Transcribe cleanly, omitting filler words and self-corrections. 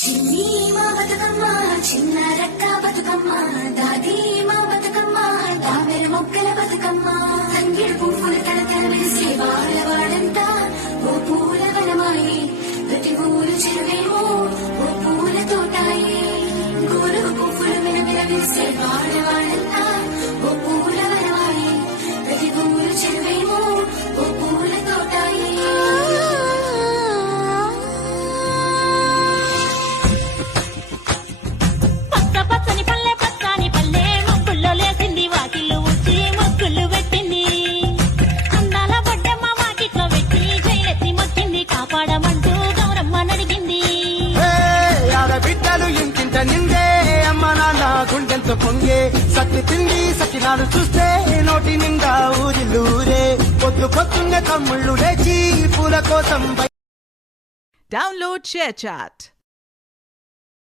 చిన్ని మా బతుకమ్మ చిన్న రక్క బతుకమ్మ దాది మా బతుకమ్మ దామెర మొక్కల బతుకమ్మ తంగిడు పువ్వులు తలతల వేసే వాడవాడంతా ఓ పూల వనమాయి ప్రతి ఊరు చెరువేమో ఓ పూల తోటాయి గోరు పువ్వులు వినవిన వేసే వాడవాడంతా ఓ పూల వనమాయి ప్రతి ఊరు చెరువేమో ఓ పూల తోటాయి. నిందే అమ్మ నాన్న గుండెంతో పొంగే సత్తి తిండి సకినాలు చూస్తే నోటి నిండా ఊరిల్లూరే పొద్దు పొద్దున్నే తమ్ముళ్ళు లేచి పూల కోసం. Download ShareChat.